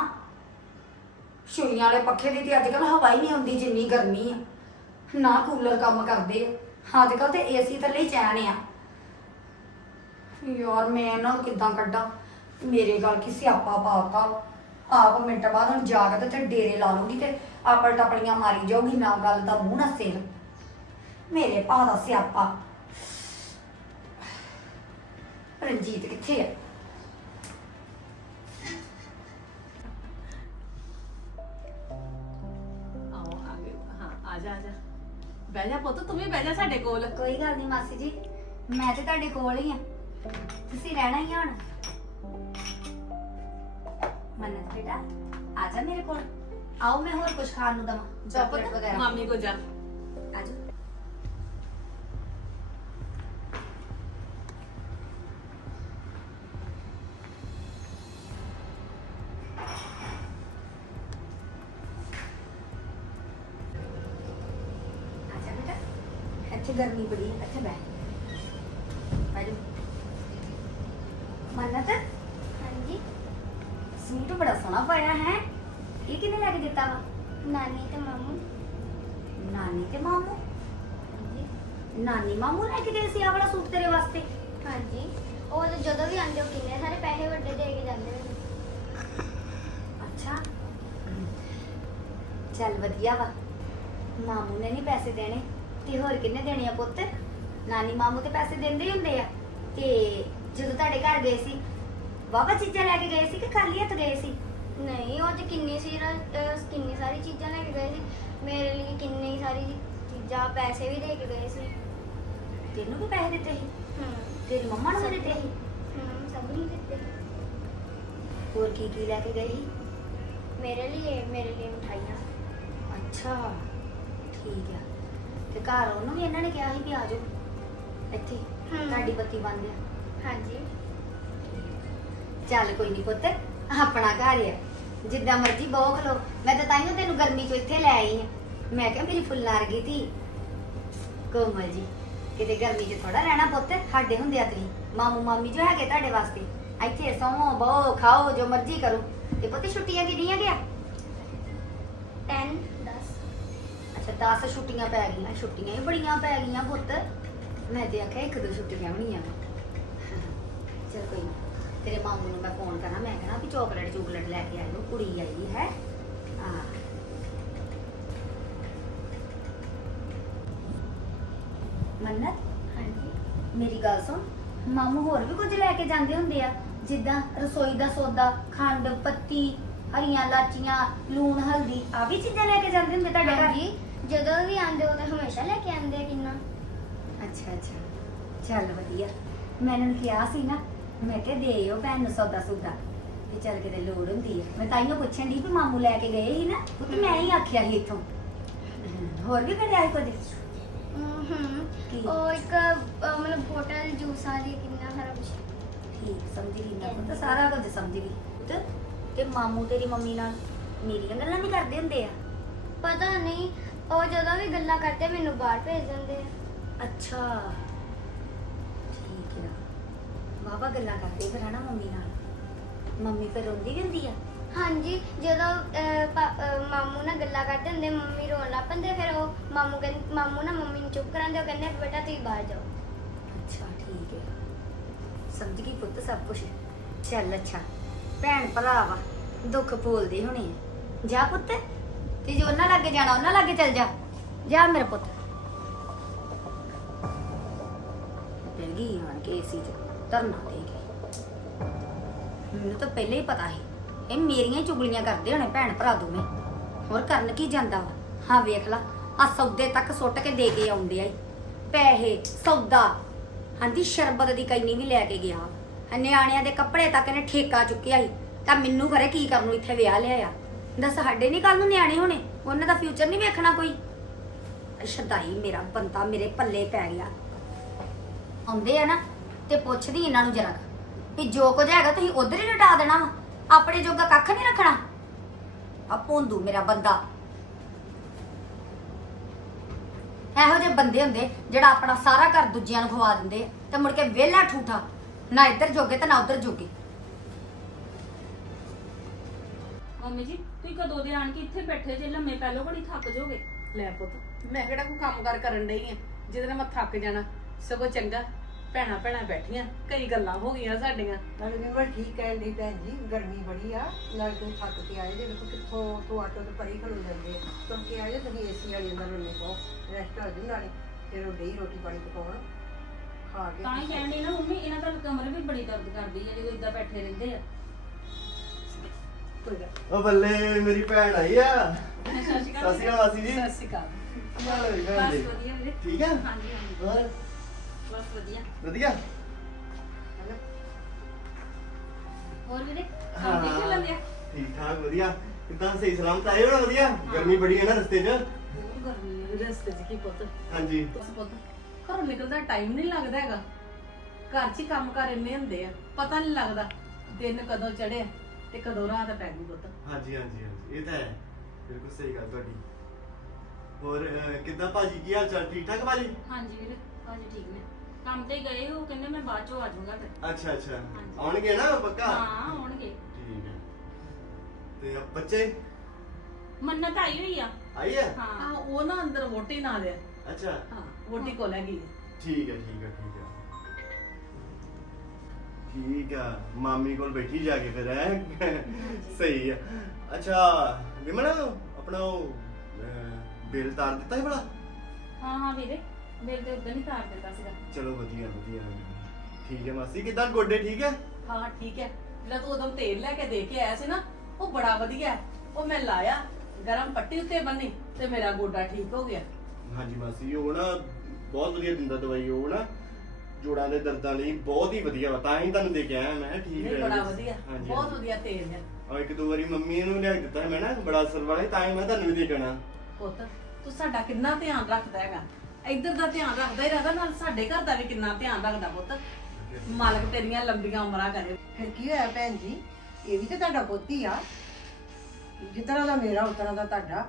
ਛੁਰੀਆਂ ਵਾਲੇ ਪੱਖੇ ਦੀ ਤੇ ਅੱਜ ਕੱਲ ਹਵਾ ਹੀ ਨਹੀਂ ਆਉਂਦੀ ਜਿੰਨੀ ਗਰਮੀ ਆ। ਨਾ ਕੂਲਰ ਕੰਮ ਕਰਦੇ ਆ। ਅੱਜ ਕੱਲ ਤੇ ਏਸੀ ਥੱਲੇ ਹੀ ਚੈਨ ਆ। ਯਾਰ ਮੈਂ ਇਹਨਾਂ ਨੂੰ ਕਿੱਦਾਂ ਕੱਢਾਂ? ਮੇਰੇ ਗੱਲ ਕੀ ਸਿਆਪਾ ਪਾਤਾ ਆਪ ਮਿੰਟ ਬਾਅਦ ਹੁਣ ਜਾ ਕੇ ਤੇ ਡੇਰੇ ਲਾ ਲੂੰਗੀ ਤੇ ਆਪਲ ਟਪਲੀਆਂ ਮਾਰੀ ਜਾਊਗੀ ਨਾ ਗੱਲ ਦਾ ਮੂੰਹ ਨਾ ਸਿਰ। ਮੇਰੇ ਭਾ ਦਾ ਸਿਆਪਾ। ਰਣਜੀਤ ਕਿੱਥੇ ਆ? ਆਓ ਆ ਗਏ। ਹਾਂ ਆ ਜਾ ਆ ਜਾ। ਬਹਿ ਜਾ ਪੁੱਤ ਤੂੰ ਵੀ ਬਹਿ ਜਾ ਸਾਡੇ ਕੋਲ। ਕੋਈ ਗੱਲ ਨਹੀਂ ਮਾਸੀ ਜੀ ਮੈਂ ਤੇ ਤੁਹਾਡੇ ਕੋਲ ਹੀ ਆ। ਤੁਸੀਂ ਰਹਿਣਾ ਹੀ ਆ ਹੁਣ। ਮੰਨਤ ਬੇਟਾ ਆ ਜਾ ਮੇਰੇ ਕੋਲ। ਆਓ ਮੈਂ ਹੋਰ ਕੁਝ ਖਾਣ ਨੂੰ ਦਵਾਂ ਚਾਕਲੇਟ ਵਗੈਰਾ। ਮਾਮੀ ਕੋ ਜਾ। ਆ ਜਾ। ਉਹ ਤਾਂ ਜਦੋਂ ਵੀ ਆਉਂਦੇ ਉਹ ਕਿੰਨੇ ਸਾਰੇ ਪੈਸੇ ਵੱਡੇ ਦੇ ਕੇ ਜਾਂਦੇ ਨੇ। ਅੱਛਾ। ਚੱਲ ਵਧੀਆ ਵਾ। ਮਾਮੂ ਨੇ ਨਹੀਂ ਪੈਸੇ ਦੇਣੇ। ਤੇ ਹੋਰ ਕਿੰਨੇ ਦੇਣੇ ਆ ਪੁੱਤ? ਨਾਨੀ ਮਾਮੂ ਤੇ ਪੈਸੇ ਦਿੰਦੇ ਹੀ ਹੁੰਦੇ ਆ। ਤੇ ਜਦੋਂ ਤੁਹਾਡੇ ਘਰ ਗਏ ਸੀ ਵਾਵਾ ਚੀਜ਼ਾਂ ਲੈ ਕੇ ਗਏ ਸੀ ਕਿ ਖਾਲੀ ਹੱਥ ਗਏ ਸੀ? ਨਹੀਂ ਉਹ ਤੇ ਕਿੰਨੀ ਸੀ ਕਿੰਨੀ ਸਾਰੀ ਚੀਜ਼ਾਂ ਲੈ ਕੇ ਗਏ ਸੀ। ਮੇਰੇ ਲਈ ਕਿੰਨੀ ਸਾਰੀ ਚੀਜ਼ਾਂ ਪੈਸੇ ਵੀ ਦੇ ਕੇ ਗਏ ਸੀ। ਤੈਨੂੰ ਵੀ ਪੈਸੇ ਦਿੱਤੇ ਸੀ? ਹੂੰ। ਤੇਰੀ ਮੰਮਾ ਨੂੰ ਵੀ ਦਿੱਤੇ? ਸੀ ਹੂੰ ਸਭ ਨੂੰ ਦਿੱਤੇ। ਹੋਰ ਕੀ ਕੀ ਲੈ ਕੇ ਸੀ ਮੇਰੇ ਲਈ ਮੇਰੇ ਲਈ ਮਿਠਾਈਆਂ। ਅੱਛਾ ਠੀਕ ਆ। ਤੇ ਘਰ ਉਹਨੂੰ ਵੀ ਇਹਨਾਂ ਨੇ ਕਿਹਾ ਸੀ ਕਿ ਆ ਜਾਓ। ਇੱਥੇ ਹਮ। ਸਾਡੀ ਬੱਤੀ ਬੰਦ ਆ। ਹਾਂਜੀ। ਚੱਲ ਕੋਈ ਨਹੀਂ ਪੁੱਤ ਆਪਣਾ ਘਰ ਆ। ਜਿੱਦਾਂ ਮਰਜ਼ੀ ਬਹੁ ਖਲੋ। ਮੈਂ ਤਾਂ ਤਾਈਓ ਤੈਨੂੰ ਗਰਮੀ ਚ ਇੱਥੇ ਲੈ ਆਈ ਆ। ਮੈਂ ਕਿਹਾ ਮੇਰੀ ਫੁੱਲਾਂ ਵਰਗੀ ਧੀ ਕੋਮਲ ਜੀ ਕਿਤੇ ਗਰਮੀ ਚ ਥੋੜਾ ਰਹਿਣਾ ਪੁੱਤ ਸਾਡੇ ਹੁੰਦੇ ਆ ਤੁਸੀਂ। ਮਾਮੂ ਮਾਮੀ ਜੋ ਹੈਗੇ ਤੁਹਾਡੇ ਵਾਸਤੇ। ਇੱਥੇ ਸੌਂ ਬਹੁ ਖਾਓ ਜੋ ਮਰਜ਼ੀ ਕਰੋ। ਤੇ ਪੁੱਤ ਛੁੱਟੀਆਂ ਕਿੰਨੀਆਂ ਗਿਆ 10 10 ਅੱਛਾ 10 ਛੁੱਟੀਆਂ ਪੈ ਗਈਆਂ। ਛੁੱਟੀਆਂ ਹੀ ਬੜੀਆਂ ਪੈ ਗਈਆਂ ਪੁੱਤ। ਮੈਂ ਤੇ ਆਖਿਆ ਇੱਕ ਦੋ ਛੁੱਟੀਆਂ ਹੋਣੀਆਂ ਚਲ ਕੋਈ ਨੀ। ਤੇਰੇ ਮਾਮੂ ਨੂੰ ਮੈਂ ਫੋਨ ਕਰਾਂ। ਮੈਂ ਕਹਣਾ ਵੀ ਚਾਕਲੇਟ ਚੂਕਲੇਟ ਲੈ ਕੇ ਆਇਓ। ਕੁੜੀ ਆਈ ਹੈ ਆ ਮੰਨਤ ਹਾਂਜੀ ਮੇਰੀ ਗੱਲ ਸੁਣ। ਮਾਮੂ ਹੋਰ ਵੀ ਕੁਝ ਲੈ ਕੇ ਜਾਂਦੇ ਹੁੰਦੇ ਆ। ਜਿੱਦਾਂ ਰਸੋਈ ਦਾ ਸੌਦਾ ਖੰਡ ਪੱਤੀ ਹਰੀਆਂ ਲਾਚੀਆਂ ਲੂਣ ਹਲਦੀ ਆ ਵੀ ਚੀਜ਼ਾਂ ਲੈ ਕੇ ਜਾਂਦੇ ਹੁੰਦੇ ਤੁਹਾਡੇ ਘਰ? ਹਾਂਜੀ। ਜਦੋਂ ਵੀ ਆਉਂਦੇ ਉਹ ਤਾਂ ਹਮੇਸ਼ਾ ਲੈ ਕੇ ਆਉਂਦੇ ਆ ਕਿੰਨਾ। ਅੱਛਾ ਅੱਛਾ। ਚੱਲ ਵਧੀਆ। ਮੈਂ ਇਹਨਾਂ ਨੂੰ ਕਿਹਾ ਸੀ ਨਾ ਮੈਂ ਕਿਹਾ ਦੇ ਆਓ ਭੈਣ ਨੂੰ ਸੌਦਾ ਸੁਦਾ। ਤੇ ਚੱਲ ਕਿਤੇ ਲੋੜ ਹੁੰਦੀ ਹੈ ਮੈਂ ਤਾਈਓ ਪੁੱਛਣ ਦੀ ਵੀ ਮਾਮੂ ਲੈ ਕੇ ਗਏ ਸੀ ਨਾ ਉਹ ਤੇ ਮੈਂ ਹੀ ਆਖਿਆ ਸੀ ਇੱਥੋਂ। ਹੋਰ ਵੀ ਕਰਿਆ ਸੀ ਕੁਝ? ਹੂੰ ਕੀ? ਉਹ ਇੱਕ ਅਹ, ਮਤਲਬ ਬੋਟਲ ਜੂਸ ਵਾਲੀ ਕਿੰਨਾ ਸਾਰਾ ਕੁਝ ਠੀਕ ਸਮਝ ਗਈ ਨਾ ਪੁੱਤ ਸਾਰਾ ਕੁਝ ਸਮਝ ਗਈ। ਪੁੱਤ ਤੇ ਮਾਮੂ ਤੇਰੀ ਮੰਮੀ ਨਾਲ ਮੇਰੀਆਂ ਗੱਲਾਂ ਵੀ ਕਰਦੇ ਹੁੰਦੇ ਆ? ਪਤਾ ਨਹੀਂ ਉਹ ਜਦੋਂ ਵੀ ਗੱਲਾਂ ਕਰਦੇ ਮੈਨੂੰ ਬਾਹਰ ਭੇਜ ਦਿੰਦੇ ਆ। ਅੱਛਾ। ਠੀਕ ਹੈ ਬਾਬਾ ਗੱਲਾਂ ਕਰਦੇ ਫਿਰ ਹਨਾ ਮੰਮੀ ਨਾਲ? ਮੰਮੀ ਫਿਰ ਰੋਂਦੀ ਵੀ ਹੁੰਦੀ ਆ? ਹਾਂਜੀ ਜਦੋਂ ਅਹ, ਪਾ- ਅਹ, ਮਾਮੂ ਨਾਲ ਗੱਲਾਂ ਕਰਦੇ ਹੁੰਦੇ ਮੰਮੀ ਰੋਣ ਲੱਗ ਪੈਂਦੇ ਫਿਰ ਉਹ ਮਾਮੂ ਕਹਿੰਦੇ ਮਾਮੂ ਨਾ ਮੰਮੀ ਨੂੰ ਚੁੱਪ ਕਰਾਉਂਦੇ ਉਹ ਕਹਿੰਦੇ ਬੇਟਾ ਤੁਸੀਂ ਬਾਹਰ ਜਾਓ। ਅੱਛਾ ਠੀਕ ਹੈ। ਸਮਝ ਗਈ ਪੁੱਤ ਸਭ ਕੁਝ ਚੱਲ ਅੱਛਾ ਭੈਣ ਭਰਾ ਵਾ ਦੁੱਖ ਭੁੱਲਦੇ ਹੋਣੇ ਆ। ਜਾ ਪੁੱਤ ਤੇ ਜੇ ਉਹਨਾਂ ਲੱਗੇ ਜਾਣਾ ਉਹਨਾਂ ਲਾਗੇ ਚੱਲ ਜਾ। ਜਾ ਮੇਰਾ ਪੁੱਤ। ਬਹਿ ਗਈ ਆਣ ਕੇ ਏਸੀ 'ਚ ਧਰਨਾ ਦੇ ਗਈ ਮੈਨੂੰ ਤਾਂ ਪਹਿਲੇ ਹੀ ਪਤਾ ਸੀ। ਇਹ ਮੇਰੀਆਂ ਹੀ ਚੁਗਲੀਆਂ ਕਰਦੇ ਹੋਣੇ ਭੈਣ ਭਰਾ ਦੋਵੇਂ। ਹੋਰ ਕਰਨ ਕੀ ਜਾਂਦਾ ਵਾ? ਹਾਂ, ਵੇਖ ਲਾ ਆ ਸੌਦੇ ਤੱਕ ਸੁੱਟ ਕੇ ਦੇ ਕੇ ਆਉਂਦੇ ਆ ਈ। ਪੈਸੇ, ਸੌਦਾ। ਹਾਂਜੀ ਸ਼ਰਬਤ ਦੀ ਕੈਨੀ ਵੀ ਲੈ ਕੇ ਗਿਆ ਆਹ ਨਿਆਣਿਆਂ ਦੇ ਕੱਪੜੇ ਤੱਕ ਇਹਨੇ ਠੇਕਾ ਚੁੱਕਿਆ ਸੀ। ਤਾਂ ਮੈਨੂੰ ਘਰੇ ਕੀ ਕਰਨ ਨੂੰ ਇੱਥੇ ਵਿਆਹ ਲਿਆਇਆ ਦੱਸ ਸਾਡੇ ਨਹੀਂ ਕੱਲ ਨੂੰ ਨਿਆਣੇ ਹੋਣੇ? ਉਹਨਾਂ ਦਾ ਫਿਊਚਰ ਨਹੀਂ ਵੇਖਣਾ ਕੋਈ? ਸ਼ਦਾਈ ਮੇਰਾ ਬੰਦਾ ਮੇਰੇ ਪੱਲੇ ਪੈ ਗਿਆ। ਆਉਂਦੇ ਆ ਨਾ ਤੇ ਪੁੱਛਦੀ ਇਹਨਾਂ ਨੂੰ ਜਰਾ ਵੀ ਜੋ ਕੁਝ ਹੈਗਾ ਤੁਸੀਂ ਉਧਰ ਹੀ ਲਟਾ ਦੇਣਾ ਵਾ। ਆਪਣੇ ਜੋਗਾ ਕੱਖ ਨਹੀਂ ਰੱਖਣਾ। ਆ ਭੋਂਦੂ ਮੇਰਾ ਬੰਦਾ। ਇਹੋ ਜਿਹੇ ਬੰਦੇ ਹੁੰਦੇ ਜਿਹੜਾ ਆਪਣਾ ਸਾਰਾ ਘਰ ਦੂਜਿਆਂ ਨੂੰ ਖਵਾ ਦਿੰਦੇ ਆ ਤੇ ਮੁੜ ਕੇ ਵਿਹਲਾ ਠੂਠਾ। ਨਾ ਇੱਧਰ ਜੋਗੇ ਤੇ ਨਾ ਉੱਧਰ ਜੋਗੇ। ਮੰਮੀ ਜੀ ਤੁਸੀਂ ਕਦੋਂ ਦੇ ਆਣ ਕੇ ਇੱਥੇ ਬੈਠੇ ਜੇ ਲੰਮੇ ਪਹਿਲੋਂ ਘੜੀ ਥੱਕ ਜਾਓਗੇ। ਲੈ ਪੁੱਤ ਮੈਂ ਕਿਹੜਾ ਕੋਈ ਕੰਮਕਾਰ ਕਰਨ ਡਈ ਆ? ਜਿਹਦੇ ਨਾਲ ਮੈਂ ਥੱਕ ਜਾਣਾ ਸਗੋਂ ਚੰਗਾ। ਭੈਣਾ ਭੈਣਾ ਬੈਠੀਆਂ ਕਈ ਗੱਲਾਂ ਹੋ ਗਈਆਂ ਸਾਡੀਆਂ। ਨਾਲੇ ਵੀ ਮੈਂ ਠੀਕ ਕਹਿਣ ਦੀ ਭੈਣ ਜੀ ਗਰਮੀ ਬੜੀ ਆ ਨਾਲੇ ਤੁਸੀਂ ਥੱਕ ਕੇ ਆਏ ਜੇ ਵੇਖੋ ਕਿੱਥੋਂ ਤੋਂ ਆਟੋ ਤੇ ਪਰੀ ਖਲੋ ਜਾਂਦੇ ਆ। ਤੁਰ ਕੇ ਆਏ ਜੇ ਤੁਸੀਂ ਏਸੀ ਵਾਲੀ ਅੰਦਰ ਰੋਣੇ ਕੋ ਰੈਸਟ ਹੋ ਜੂ ਨਾਲੇ ਫਿਰ ਉਹ ਡਈ ਰੋਟੀ ਪਾਣੀ ਪਕਾਉਣ ਖਾ ਕੇ ਤਾਂ ਹੀ ਡਈ ਨਾ ਮੰਮੀ ਇਹਨਾਂ ਦਾ ਕਮਰ ਵੀ ਬੜੀ ਦਰਦ ਕਰਦੀ ਹੈ ਜਦੋਂ ਇਦਾਂ ਬੈਠੇ ਰਹਿੰਦੇ ਆ। ਕੋਈ ਗੱਲ ਉਹ ਬੱਲੇ ਮੇਰੀ ਭੈਣ ਆਈ ਆ। ਸਤਿ ਸ਼੍ਰੀ ਸਤਿ ਸ਼੍ਰੀ ਅਕਾਲ ਮਾਸੀ ਜੀ। ਸਤਿ ਸ਼੍ਰੀ ਅਕਾਲ। ਕੀ ਹਾਲ ਹੈ ਜੀ ਭੈਣ ਬਸ ਜੀ? ਵਧੀਆ ਵੀਰੇ। ਠੀਕ ਆ? ਹਾਂਜੀ ਹਾਂਜੀ। ਹੋਰ? ਬਸ ਵਧੀਆ। ਵਧੀਆ? ਹੋਰ ਵੀਰੇ ਕੰਮ ਦੇਖ ਲੈਂਦੇ ਆ ਠੀਕ ਠਾਕ ਵਧੀਆ। ਕਿਦਾਂ ਸਹੀ ਸਲਾਮਤ ਆਏ ਹੋ ਨਾ ਵਧੀਆ? ਗਰਮੀ ਬੜੀ ਹੈ ਨਾ ਰਸਤੇ 'ਚ? ਬਹੁਤ ਗਰਮੀ ਹੈ ਰਸਤੇ 'ਚ ਕੀ ਪੁੱਤ? ਹਾਂਜੀ। ਬਸ ਪੁੱਤ ਘਰੋਂ ਨਿਕਲਦਾ ਟਾਈਮ ਨਹੀਂ ਲੱਗਦਾ ਹੈਗਾ। ਘਰ 'ਚ ਹੀ ਕੰਮ ਕਰ ਇੰਨੇ ਹੁੰਦੇ ਆ ਪਤਾ ਨਹੀਂ ਲੱਗਦਾ ਦਿਨ ਕਦੋਂ ਚੜਿਆ ਤੇ ਕਦੋਂ ਰਾਤ ਪੈ ਗਈ ਪੁੱਤ। ਹਾਂਜੀ ਹਾਂਜੀ ਹਾਂਜੀ ਇਹ ਤਾਂ ਹੈ। ਬਿਲਕੁਲ ਸਹੀ ਗੱਲ ਤੁਹਾਡੀ। ਹੋਰ ਅਹ, ਕਿੱਦਾਂ ਭਾਜੀ ਕੀ ਹਾਲ ਚਾਲ? ਠੀਕ ਠਾਕ ਭਾਜੀ? ਹਾਂਜੀ ਵੀਰੇ ਭਾਜੀ ਠੀਕ ਨੇ। ਕੰਮ ਤੇ ਗਏ ਉਹ ਕਹਿੰਦੇ ਮੈਂ ਬਾਅਦ ਚੋਂ ਆ ਜਾਊਂਗਾ ਫਿਰ। ਅੱਛਾ ਅੱਛਾ। ਹਾਂਜੀ। ਆਉਣਗੇ ਨਾ ਪੱਕਾ? ਹਾਂ ਆਉਣਗੇ। ਠੀਕ ਹੈ। ਤੇ ਬੱਚੇ? ਮੰਨਤ ਆਈ ਹੋਈ ਆ। ਆਈ ਹੈ? ਹਾਂ। ਹਾਂ ਉਹ ਨਾ ਅੰਦਰ ਵੋਟੀ ਨਾਲ ਆ। ਅੱਛਾ। ਹਾਂ ਵੋਟੀ ਕੋਲ ਹੈਗੀ ਹੈ ਠੀਕ ਹੈ ਠੀਕ ਹੈ ਠੀਕ ਹੈ। ਠੀਕ ਆ ਮਾਮੀ ਕੋਲ ਬੈਠੀ ਜਾ ਕੇ ਫਿਰ ਹੈ? ਸਹੀ ਆ। ਅੱਛਾ ਵਿਮਨ ਆਪਣਾ ਉਹ ਬਿੱਲ ਤਾਰ ਦਿੱਤਾ ਹੈ ਬੜਾ ਹਾਂ ਹਾਂ ਵੀਰੇ। ਮੇਰੇ ਤੇ ਉਦੋਂ ਹੀ ਤਾਰ ਦਿੱਤਾ ਸੀਗਾ। ਚਲੋ ਵਧੀਆ ਵਧੀਆ। ਠੀਕ ਹੈ ਮਾਸੀ ਕਿਦਾਂ ਗੋਡੇ ਠੀਕ ਹੈ? ਹਾਂ ਠੀਕ ਹੈ। ਜਿਹੜਾ ਤੂੰ ਉਦੋਂ ਤੇਲ ਲੈ ਕੇ ਦੇ ਕੇ ਆਇਆ ਸੀ ਨਾ ਉਹ ਬੜਾ ਵਧੀਆ ਹੈ। ਉਹ ਮੈਂ ਲਾਇਆ ਗਰਮ ਪੱਟੀ ਉੱਤੇ ਬੰਨੀ ਤੇ ਮੇਰਾ ਗੋਡਾ ਠੀਕ ਹੋ ਗਿਆ। ਹਾਂਜੀ ਮਾਸੀ ਉਹ ਨਾ ਬਹੁਤ ਵਧੀਆ ਦਿੰਦਾ ਦਵਾਈ ਉਹ ਨਾ ਜੋੜਾਂ ਦੇ ਦਰਦਾਂ ਲਈ ਬਹੁਤ ਹੀ ਵਧੀਆ ਵਾ ਤਾਂ ਹੀ ਤੁਹਾਨੂੰ ਦੇ ਕੇ ਆਇਆ ਮੈਂ ਕਿਹਾ ਠੀਕ ਨਹੀਂ ਹੈ। ਬੜਾ ਵਧੀਆ ਹਾਂਜੀ, ਬਹੁਤ ਹਾਂਜੀ। ਵਧੀਆ ਤੇਲ ਹੈ। ਆ ਇੱਕ ਦੋ ਵਾਰੀ ਮੰਮੀ ਨੂੰ ਲਿਆ ਕੇ ਦਿੱਤਾ ਸੀ ਮੈਂ ਨਾ ਬੜਾ ਅਸਰ ਵਾਲਾ ਸੀ, ਤਾਂ ਹੀ ਮੈਂ ਤੁਹਾਨੂੰ ਵੀ ਦੇ ਪੁੱਤ ਤੂੰ ਸਾਡਾ ਕਿੰਨਾ ਧਿਆਨ ਰੱਖਦਾ ਹੈਗਾ। ਇੱਧਰ ਦਾ ਧਿਆਨ ਰੱਖਦਾ ਹੀ ਰਹਦਾ ਨਾਲ ਸਾਡੇ ਘਰ ਦਾ ਵੀ ਕਿੰਨਾ ਧਿਆਨ ਰੱਖਦਾ ਪੁੱਤ। ਮਾਲਕ ਤੇਰੀਆਂ ਲੰਬੀਆਂ ਉਮਰਾਂ ਕਰੇ। ਫਿਰ ਕੀ ਹੋਇਆ ਭੈਣ ਜੀ? ਇਹ ਵੀ ਤਾਂ ਤੁਹਾਡਾ ਪੁੱਤ ਹੀ ਆ। ਤਰ੍ਹਾਂ ਦਾ ਮੇਰਾ ਤਰ੍ਹਾਂ ਦਾ ਤੁਹਾਡਾ।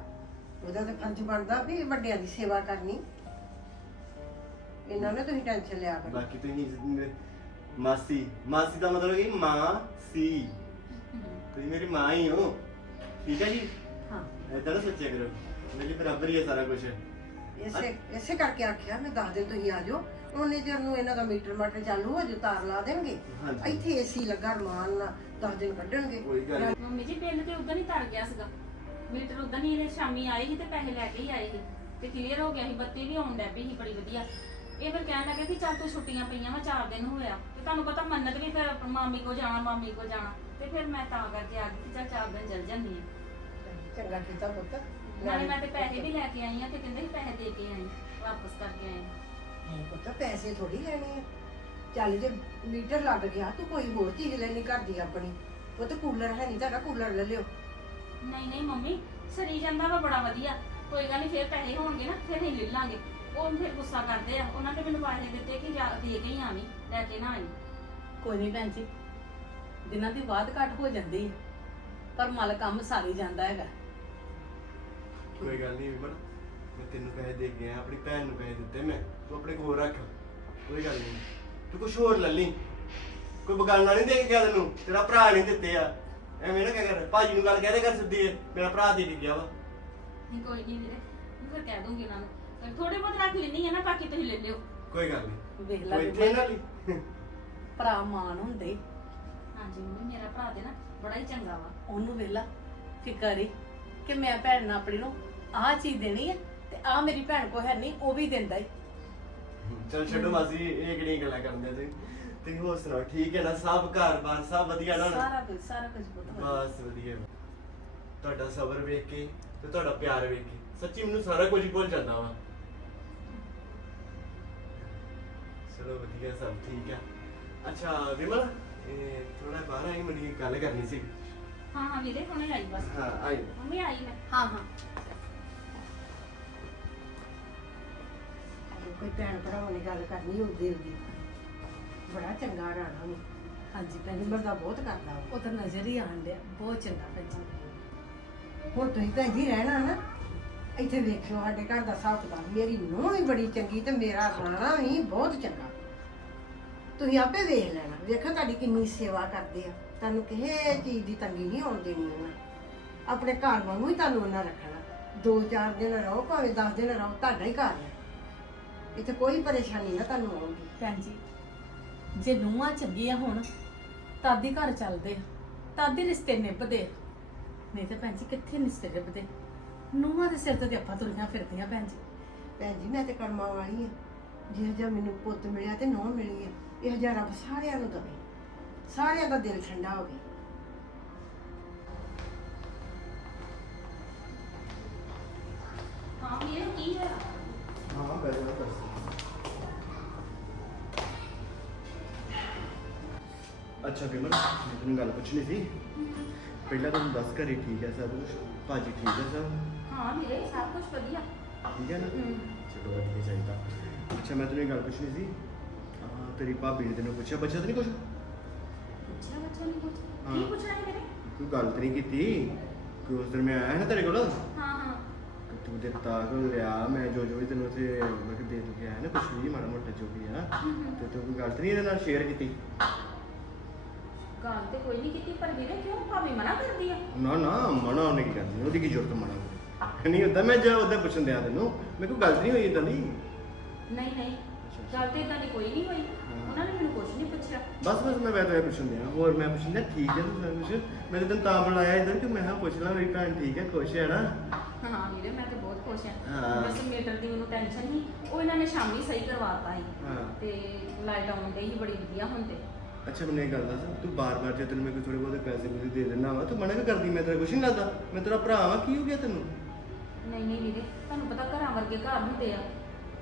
ਉਹਦਾ ਤਾਂ ਫਰਜ਼ ਬਣਦਾ ਵੀ ਵੱਡਿਆਂ ਦੀ ਸੇਵਾ ਕਰਨੀ। ਇਹਨਾਂ ਨੇ ਤੁਸੀਂ ਟੈਨਸ਼ਨ ਲਿਆ ਕਰੋ। ਬਾਕੀ ਤੁਸੀਂ ਮੇਰੇ- ਮਾਸੀ। ਮਾਸੀ ਦਾ ਮਤਲਬ ਇਹ ਮਾਂ ਸੀ ਤੁਸੀਂ ਮੇਰੀ ਮਾਂ ਹੀ ਹੋ। ਠੀਕ ਹੈ ਜੀ? ਹਾਂ। ਨਾ ਸੋਚਿਆ ਕਰੋ। ਮੇਰੀ ਬਰਾਬਰ ਹੀ ਹੈ ਸਾਰਾ ਕੁਝ ਇਸੇ ਇਸੇ ਕਰਕੇ ਆਖਿਆ ਮੈਂ ਦੱਸ ਦਿਨ ਤੁਸੀਂ ਆ ਜਾਓ। ਉਹਨੇ ਚਿਰ ਨੂੰ ਇਹਨਾਂ ਦਾ ਮੀਟਰ ਮਾਟਰ ਚਾਲੂ ਹੋ ਜੇ ਤਾਰ ਲਾ ਦੇਣਗੇ। ਹਾਂਜੀ। ਇੱਥੇ ਏਸੀ ਲੱਗਾ ਰਮਾਨ ਨਾਲ 10 ਦਿਨ ਕੱਢਣਗੇ। ਕੋਈ ਗੱਲ ਨਹੀਂ। ਮੰਮੀ ਜੀ ਬਿੱਲ ਤੇ ਉਦੋਂ ਹੀ ਤਰ ਗਿਆ ਸੀਗਾ। ਮੀਟਰ ਉਦੋਂ ਹੀ ਇਹਨੇ ਸ਼ਾਮੀ ਆਏ ਸੀ ਤੇ ਪੈਸੇ ਲੈ ਕੇ ਹੀ ਆਏ ਸੀ। ਤੇ ਕਲੀਅਰ ਹੋ ਗਿਆ ਸੀ ਬੱਤੀ ਵੀ ਆਉਣ ਲੱਗ ਪਈ ਸੀ ਬੜੀ ਵਧੀਆ। ਇਹ ਫਿਰ ਕਹਿਣ ਲੱਗੇ ਕਿ ਚੱਲ ਤੂੰ ਛੁੱਟੀਆਂ ਪਈਆਂ ਵਾ 4 ਦਿਨ ਹੋਇਆ। ਤੇ ਤੁਹਾਨੂੰ ਪਤਾ ਮੰਨਤ ਵੀ ਫਿਰ ਆਪਣੀ ਮਾਮੀ ਕੋ ਜਾਣਾ ਮਾਮੀ ਕੋ ਜਾਣਾ। ਤੇ ਫਿਰ ਮੈਂ ਤਾਂ ਕਰਕੇ ਆ ਗਈ ਕਿ ਚੱਲ 4 ਦਿਨ ਚੱਲ ਜਾਂਦੀ ਆ। ਚੰਗਾ ਕੀਤਾ ਪੁੱਤ। ਨਾਲੇ ਮੈਂ ਤੇ ਪੈਸੇ ਵੀ ਲੈ ਕੇ ਆਈ ਆ ਤੇ ਕਹਿੰਦੇ ਸੀ ਪੈਸੇ ਦੇ ਕੇ ਆਈ ਵਾਪਸ ਕਰਕੇ ਆਈ। ਨਹੀਂ ਪੁੱਤ ਪੈਸੇ ਥੋੜੀ ਲੈਣੇ ਆ। ਚੱਲ ਜੇ ਮੀਟਰ ਲੱਗ ਗਿਆ ਤੂੰ ਕੋਈ ਹੋਰ ਚੀਜ਼ ਲੈਣੀ ਘਰ ਦੀ ਆਪਣੀ। ਕੂਲਰ ਹੈ ਨਹੀਂ ਤੁਹਾਡਾ ਕੂਲਰ ਲੈ ਲਿਓ। ਨਹੀਂ ਨਹੀਂ ਮੰਮੀ ਸਰੀ ਜਾਂਦਾ ਵਾ ਬੜਾ ਵਧੀਆ। ਕੋਈ ਗੱਲ ਨਹੀਂ ਫਿਰ ਪੈਸੇ ਹੋਣਗੇ ਨਾ ਫਿਰ ਅਸੀਂ ਲੈ ਲਾਂਗੇ। ਉਹ ਫਿਰ ਗੁੱਸਾ ਕਰਦੇ ਆ। ਉਹਨਾਂ ਨੇ ਮੈਨੂੰ ਪੈਸੇ ਦਿੱਤੇ ਕਿ ਜਾ ਦੇ ਕੇ ਹੀ ਆਵੀਂ ਲੈ ਕੇ ਨਾ ਆਈ ਕੋਈ ਨਹੀਂ ਭੈਣ ਜੀ ਦਿਨਾਂ ਦੀ ਬਾਅਦ ਘੱਟ ਹੋ ਜਾਂਦੀ ਹੈ ਪਰ ਮਲ ਕੰਮ ਸਾਰੀ ਜਾਂਦਾ ਹੈਗਾ। ਕੋਈ ਗੱਲ ਨਹੀਂ ਵਿਮਨ ਮੈਂ ਤੈਨੂੰ ਪੈਸੇ ਦੇ ਆਇਆ ਆਪਣੀ ਭੈਣ ਨੂੰ ਪੈਸੇ ਦਿੱਤੇ ਮੈਂ ਤੂੰ ਆਪਣੇ ਕੋਲ ਰੱਖ ਕੋਈ ਗੱਲ ਨਹੀਂ। ਤੂੰ ਕੁਝ ਹੋਰ ਲੈ ਲਈ। ਕੋਈ ਬਗਾਨਾ ਨਹੀਂ ਦੇ ਕੇ ਗਿਆ ਤੈਨੂੰ ਤੇਰਾ ਭਰਾ ਨਹੀਂ ਦਿੱਤੇ ਆ। ਐਵੇਂ ਨਾ ਕਹਿ ਕਰ ਭਾਜੀ ਨੂੰ ਗੱਲ ਕਹਦੇ ਕਰ ਸਿੱਧੀ ਹੈ ਮੇਰਾ ਭਰਾ ਦੇ ਕੇ ਗਿਆ ਵਾ। ਨਹੀਂ ਕੋਈ ਨਹੀਂ ਵੀਰੇ ਮੈਂ ਫਿਰ ਕਹਿ ਦੂੰਗੀ ਉਹਨਾਂ ਨੂੰ। ਥੋੜੇ ਬਹੁਤ ਰੱਖ ਲੈਣੀ ਆ ਨਾ ਬਾਕੀ ਤੁਸੀਂ ਲੈ ਲਿਓ। ਕੋਈ ਗੱਲ ਨਹੀਂ। ਵੇਖ ਲੈ ਕੋਈ ਇੱਥੇ ਨਾ ਲਈ। ਭਰਾ ਮਾਨ ਹੁੰਦੇ। ਹਾਂਜੀ ਮੰਮੀ ਮੇਰਾ ਭਰਾ ਤੇ ਨਾ ਬੜਾ ਹੀ ਚੰਗਾ ਵਾ। ਉਹਨੂੰ ਵੇਲਾ ਫਿਕਰ ਈ ਕਿ ਮੈਂ ਭੈਣ ਨੂੰ ਆਪਣੀ ਨੂੰ ਆਹ ਚੀਜ਼ ਦੇਣੀ ਹੈ ਤੇ ਆਹ ਮੇਰੀ ਭੈਣ ਕੋ ਹੈ ਨਹੀਂ ਉਹ ਵੀ ਦਿੰਦਾ ਈ। ਚਲ ਛੱਡੋ ਮਾਸੀ ਇਹ ਕਿਹੜੀਆਂ ਗੱਲਾਂ ਕਰਦੇ ਤੁਸੀਂ? ਤੁਸੀਂ ਹੋਰ ਸੁਣਾਓ ਠੀਕ ਹੈ ਨਾ? ਸਭ ਘਰ-ਬਾਰ ਸਭ ਵਧੀਆ ਨਾ? ਸਾਰਾ ਕੁਝ ਸਾਰਾ ਕੁਝ ਵਧੀਆ। ਬਸ ਵਧੀਆ। ਤੁਹਾਡਾ ਸਬਰ ਵੇਖ ਕੇ ਤੇ ਤੁਹਾਡਾ ਪਿਆਰ ਵੇਖ ਕੇ। ਸੱਚੀ ਮੈਨੂੰ ਸਾਰਾ ਕੁਝ ਹੀ ਭੁੱਲ ਜਾਂਦਾ ਵਾ। ਚਲੋ ਵਧੀਆ ਸਭ ਠੀਕ ਆ। ਅੱਛਾ ਵਿਮਲ ਇਹ ਥੋੜਾ ਬਾਹਰ ਆਈ ਮੈਨੂੰ ਗੱਲ ਕਰਨੀ ਸੀ। ਹਾਂ ਹਾਂ ਵੀਰੇ ਹੁਣੇ ਆਈ ਬਸ। ਹਾਂ ਆਈ। ਮੰਮੀ ਆਈ ਮੈਂ। ਹਾਂ ਹਾਂ। ਕੋਈ ਭੈਣ ਭਰਾਵਾਂ ਨੇ ਗੱਲ ਕਰਨੀ ਹੁੰਦੀ ਹੁੰਦੀ ਬੜਾ ਚੰਗਾ ਰਾਣਾ ਨੂੰ ਹਾਂਜੀ ਭੈਣ ਜੀ। ਨਿਮਰ ਦਾ ਬਹੁਤ ਕਰਦਾ ਉਹ। ਉਹ ਤਾਂ ਨਜ਼ਰ ਹੀ ਆਣ ਡਿਆ। ਬਹੁਤ ਚੰਗਾ ਭੈਣ ਜੀ। ਹੁਣ ਤੁਸੀਂ ਭੈਣ ਜੀ ਰਹਿਣਾ ਨਾ ਇੱਥੇ ਵੇਖਿਓ ਸਾਡੇ ਘਰ ਦਾ ਹਿਸਾਬ ਕਿਤਾਬ। ਮੇਰੀ ਨੂੰਹ ਵੀ ਬੜੀ ਚੰਗੀ ਤੇ ਮੇਰਾ ਰਾਣਾ ਵੀ ਬਹੁਤ ਚੰਗਾ। ਤੁਸੀਂ ਆਪੇ ਵੇਖ ਲੈਣਾ। ਵੇਖੋ ਤੁਹਾਡੀ ਕਿੰਨੀ ਸੇਵਾ ਕਰਦੇ ਆ। ਤੁਹਾਨੂੰ ਕਿਸੇ ਚੀਜ਼ ਦੀ ਤੰਗੀ ਨਹੀਂ ਆਉਣ ਦੇਣੀ ਉਹਨਾਂ। ਆਪਣੇ ਘਰ ਵਾਂਗੂ ਹੀ ਤੁਹਾਨੂੰ ਉਹਨਾਂ ਰੱਖਣਾ। ਦੋ ਚਾਰ ਦਿਨ ਰਹੋ ਭਾਵੇਂ 10 ਦਿਨ ਰਹੋ ਤੁਹਾਡਾ ਹੀ ਘਰ ਹੈ ਇੱਥੇ ਕੋਈ ਪਰੇਸ਼ਾਨੀ ਨਾ ਤੁਹਾਨੂੰ ਆਉਂਦੀ ਭੈਣ ਜੀ ਜੇ ਨੂੰਹਾਂ ਚੰਗੀਆਂ ਹੋਣ ਤਦ ਹੀ ਘਰ ਚੱਲਦੇ ਆ ਤਦ ਹੀ ਰਿਸ਼ਤੇ ਨਿਭਦੇ ਆ। ਨਹੀਂ ਤਾਂ ਭੈਣ ਜੀ ਕਿੱਥੇ ਰਿਸ਼ਤੇ ਨਿਭਦੇ? ਨੂੰਹਾਂ ਦੇ ਸਿਰ ਤੇ ਤਾਂ ਆਪਾਂ ਤੁਰੀਆਂ ਫਿਰਦੀਆਂ ਭੈਣ ਜੀ। ਭੈਣ ਜੀ ਮੈਂ ਤੇ ਕਰਮਾਂ ਵਾਲੀ ਆ। ਜਿਹੋ ਜਿਹਾ ਮੈਨੂੰ ਪੁੱਤ ਮਿਲਿਆ ਤੇ ਨੌ ਮਿਲੀ ਆ ਇਹ ਜਿਹਾ ਰੱਬ ਸਾਰਿਆਂ ਨੂੰ ਦਵੇ। ਸਾਰਿਆਂ ਦਾ ਦਿਲ ਠੰਡਾ ਹੋਵੇ। ਹਾਂ ਬੈਠਾ ਬਸ ਅੱਛਾ ਵਿਮਲ ਮੈਂ ਤੈਨੂੰ ਗੱਲ ਪੁੱਛਣੀ ਸੀ। ਪਹਿਲਾਂ ਤੈਨੂੰ ਦੱਸ ਘਰੇ ਠੀਕ ਹੈ ਸਭ ਕੁਝ ਭਾਜੀ ਠੀਕ ਹੈ ਸਭ? ਹਾਂ ਵੀਰੇ ਸਭ ਕੁਝ ਵਧੀਆ। ਠੀਕ ਹੈ ਨਾ? ਚਲੋ ਵਧੀਆ ਚਾਹੀਦਾ। ਅੱਛਾ ਮੈਂ ਤੈਨੂੰ ਇਹ ਗੱਲ ਪੁੱਛਣੀ ਸੀ। ਆਹ, ਤੇਰੀ ਭਾਬੀ ਨੇ ਤੈਨੂੰ ਪੁੱਛਿਆ? ਬੱਚਾ ਤਾਂ ਨਹੀਂ ਕੁਛ? ਪੁੱਛਿਆ ਬੱਚਾ ਨਹੀਂ ਕੁਝ ਹਾਂ। ਕੀ ਪੁੱਛਣਾ ਹੈ ਵੀਰੇ? ਕੋਈ ਗੱਲ ਤਾਂ ਨਹੀਂ ਕੀਤੀ? ਕਿ ਉਸ ਦਿਨ ਮੈਂ ਆਇਆ ਨਾ ਤੇਰੇ ਕੋਲ? ਹਾਂ ਹਾਂ। ਕਿ ਤੂੰ ਦਿੱਤਾ ਲਿਆ ਮੈਂ ਜੋ ਜੋ ਵੀ ਤੈਨੂੰ ਉੱਥੇ ਮੈਂ ਕਿਹਾ ਦੇ ਦੂ ਗਿਆ ਹੈ ਨਾ ਕੁਛ ਵੀ ਮਾੜਾ ਮੋਟਾ ਜੋ ਵੀ ਆ। ਤੇ ਤੂੰ ਕੋਈ ਗੱਲ ਤਾਂ ਨਹੀਂ ਇਹਦੇ ਨਾਲ ਸ਼ੇਅਰ ਕੀਤੀ? ਗੱਲ ਤੇ ਕੋਈ ਨਹੀਂ ਕੀਤੀ ਪਰ ਵੀਰੇ ਕਿਉਂ ਭਾਵੇਂ ਮਨਾ ਕਰਦੀ ਆ? ਨਾ ਨਾ ਮਨਾ ਉਹਨੇ ਕੀ ਕਰਨੀ ਉਹਦੀ ਕੀ ਜ਼ਰੂਰਤ ਮਨਾ ਨਹੀਂ ਹੁੰਦਾ ਮੈਂ ਜਾ ਉਹਦਾ ਪੁੱਛਣ ਦਿਆ ਤੈਨੂੰ ਮੇਰੇ ਕੋਲ ਗਲਤ ਨਹੀਂ ਹੋਈ ਇਦਾਂ ਦੀ। ਨਹੀਂ ਨਹੀਂ ਗੱਲ ਤੇ ਇਦਾਂ ਦੀ ਕੋਈ ਨਹੀਂ ਹੋਈ ਉਹਨਾਂ ਨੇ ਮੈਨੂੰ ਕੁਝ ਨਹੀਂ ਪੁੱਛਿਆ। ਬਸ ਬਸ ਮੈਂ ਵੈਸੇ ਪੁੱਛਣ ਦਿਆ ਹੋਰ ਮੈਂ ਪੁੱਛਣ ਦਿਆ ਠੀਕ ਹੈ ਤੂੰ ਸਾਰਾ ਕੁਝ ਮੈਂ ਤਾਂ ਤਾਂ ਬੁਲਾਇਆ ਇੱਧਰ ਕਿ ਮੈਂ ਹਾਂ ਪੁੱਛ ਲਾਂ ਮੇਰੀ ਭੈਣ ਠੀਕ ਹੈ ਖੁਸ਼ ਹੈ ਨਾ? ਹਾਂ ਵੀਰੇ ਮੈਂ ਤਾਂ ਬਹੁਤ ਖੁਸ਼ ਹਾਂ। ਹਾਂ। ਬਸ ਮੀਟਰ ਦੀ ਮੈਨੂੰ ਟੈਨਸ਼ਨ ਨਹੀਂ ਉਹ ਇਹਨਾਂ ਨੇ ਸ਼ਾਮੀ ਸਹੀ ਕਰਵਾਤਾ ਸੀ। ਹਾਂ। ਤੇ ਲਾਈਟ ਆਉਣ ਡਈ ਸੀ ਬੜੀ ਵਧੀਆ ਤੇ। ਅੱਛਾ ਮੈਨੂੰ ਇਹ ਗੱਲ ਦੱਸ ਤੂੰ ਬਾਰ-ਬਾਰ ਜੇ ਤੈਨੂੰ ਮੈਂ ਕੋਈ ਥੋੜੇ ਬਹੁਤੇ ਪੈਸੇ ਪੂਸੇ ਦੇ ਦੇਣਾ ਵਾ ਤੂੰ ਮਨਾ ਕਿਉਂ ਕਰਦੀ? ਮੈਂ ਤੇਰਾ ਕੁਛ ਨਹੀਂ ਲੱਗਦਾ ਮੈਂ ਤੇਰਾ ਭਰਾ ਵਾਂ ਕੀ ਹੋ ਗਿਆ ਤੈਨੂੰ? ਨਹੀਂ ਨਹੀਂ ਵੀਰੇ ਤੁਹਾਨੂੰ ਪਤਾ ਘਰਾਂ ਵਰਗੇ ਘਰ ਹੁੰਦੇ ਆ।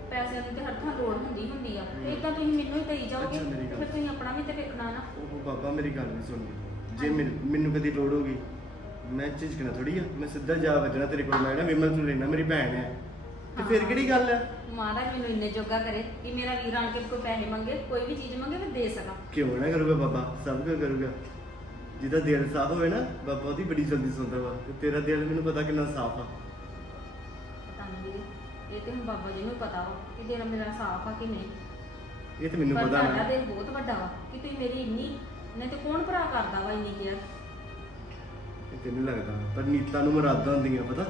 ਪੈਸਿਆਂ ਦੀ ਤੇ ਹਰ ਥਾਂ ਲੋੜ ਹੁੰਦੀ ਹੁੰਦੀ ਆ। ਤੇ ਇਦਾਂ ਤੁਸੀਂ ਮੈਨੂੰ ਹੀ ਦੇਈ ਜਾਓਗੇ ਅੱਛਾ, ਮੇਰੀ ਗੱਲ। ਫਿਰ ਤੁਸੀਂ ਆਪਣਾ ਵੀ ਤੇ ਵੇਖਣਾ ਨਾ। ਉਹ ਬਾਬਾ ਮੇਰੀ ਗੱਲ ਨਹੀਂ ਸੁਣਦੀ ਜੇ ਮੈਨ- ਮੈਨੂੰ ਕਦੀ ਲੋੜ ਹੋਗੀ ਮੈਂ ਝਿਜਕਣਾ ਥੋੜੀ ਆ। ਮੈਂ ਸਿੱਧਾ ਜਾ ਵੱਜਣਾ ਤੇਰੇ ਕੋਲ ਮੈਂ ਨਾ ਵਿਮਲ ਤੋਂ ਲੈਣਾ ਮੇਰੀ ਭੈਣ ਹੈ। ਤੇ ਫਿਰ ਕਿਹੜੀ ਗੱਲ ਹੈ ਮਹਾਰਾਜ ਮੈਨੂੰ ਇੰਨੇ ਜੋਗਾ ਕਰੇ ਕਿ ਮੇਰਾ ਵੀਰ ਆਣ ਕੇ ਕੋਈ ਪੈਸੇ ਮੰਗੇ ਕੋਈ ਵੀ ਚੀਜ਼ ਮੰਗੇ ਮੈਂ ਦੇ ਸਕਾਂ। ਕਿਉਂ ਨਾ ਕਰੂਗਾ ਬਾਬਾ? ਸਭ ਕੁਝ ਕਰੂਗਾ। ਜਿਹਦਾ ਦਿਲ ਸਾਫ਼ ਹੋਵੇ ਨਾ ਬਾਬਾ ਉਹਦੀ ਬੜੀ ਜਲਦੀ ਸੁਣਦਾ ਵਾ। ਤੇ ਤੇਰਾ ਦਿਲ ਮੈਨੂੰ ਪਤਾ ਕਿੰਨਾ ਸਾਫ਼ ਆ। ਪਤਾ ਨਹੀਂ ਵੀਰੇ ਇਹ ਤੇ ਹੁਣ ਬਾਬਾ ਜੀ ਨੂੰ ਪਤਾ ਵਾ ਕਿ ਦਿਲ ਮੇਰਾ ਸਾਫ਼ ਆ ਕਿ ਨਹੀਂ। ਇਹ ਤੇ ਮੈਨੂੰ ਪਰ ਪਤਾ ਤੁਹਾਡਾ ਨਾ ਦਿਲ ਬਹੁਤ ਵੱਡਾ ਵਾ ਕਿ ਤੁਸੀਂ ਮੇਰੀ ਇੰਨੀ ਨਹੀਂ ਤੇ ਕੌਣ ਭਰਾ ਕਰਦਾ ਵਾ ਇੰਨੀ ਕੇਅਰ? ਇਹ ਤੈਨੂੰ ਲੱਗਦਾ ਪਰ ਨੀਤਾਂ ਨੂੰ ਮੁਰਾਦਾਂ ਹੁੰਦੀਆਂ ਪਤਾ?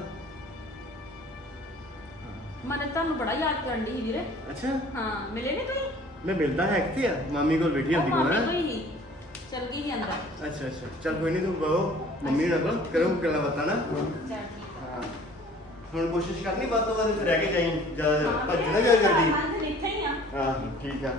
ਮਨ ਤੁਹਾਨੂੰ ਬੜਾ ਯਾਦ ਕਰਨ ਦੀ ਵੀਰੇ। ਅੱਛਾ। ਹਾਂ ਮਿਲੇ ਨਹੀਂ ਤੁਸੀਂ? ਮੈਂ ਮਿਲਦਾ ਹੈ ਕਿਤੇ ਆ ਮਾਮੀ ਕੋਲ ਬੈਠੀ ਹੁੰਦੀ ਕੋਲ। ਕੋਈ ਹੀ ਚਲ ਗਈ ਸੀ ਅੰਦਰ। ਅੱਛਾ ਅੱਛਾ। ਚੱਲ ਕੋਈ ਨਹੀਂ ਤੂੰ ਬਾਹੋ ਮੰਮੀ ਨਾਲ ਕੋਲ ਕਰੋ ਗੱਲਾਂ ਬਾਤਾਂ ਨਾ। ਚਲ ਠੀਕ ਆ। ਹਾਂ। ਹੁਣ ਕੋਸ਼ਿਸ਼ ਕਰਨੀ ਵੱਧ ਤੋਂ ਵੱਧ ਰਹਿ ਕੇ ਜਾਈਂ ਜ਼ਿਆਦਾ ਭੱਜ ਨਾ ਜਾ ਜਲਦੀ ਹਾਂ ਇੱਥੇ ਹੀ ਆ। ਹਾਂ ਠੀਕ ਆ।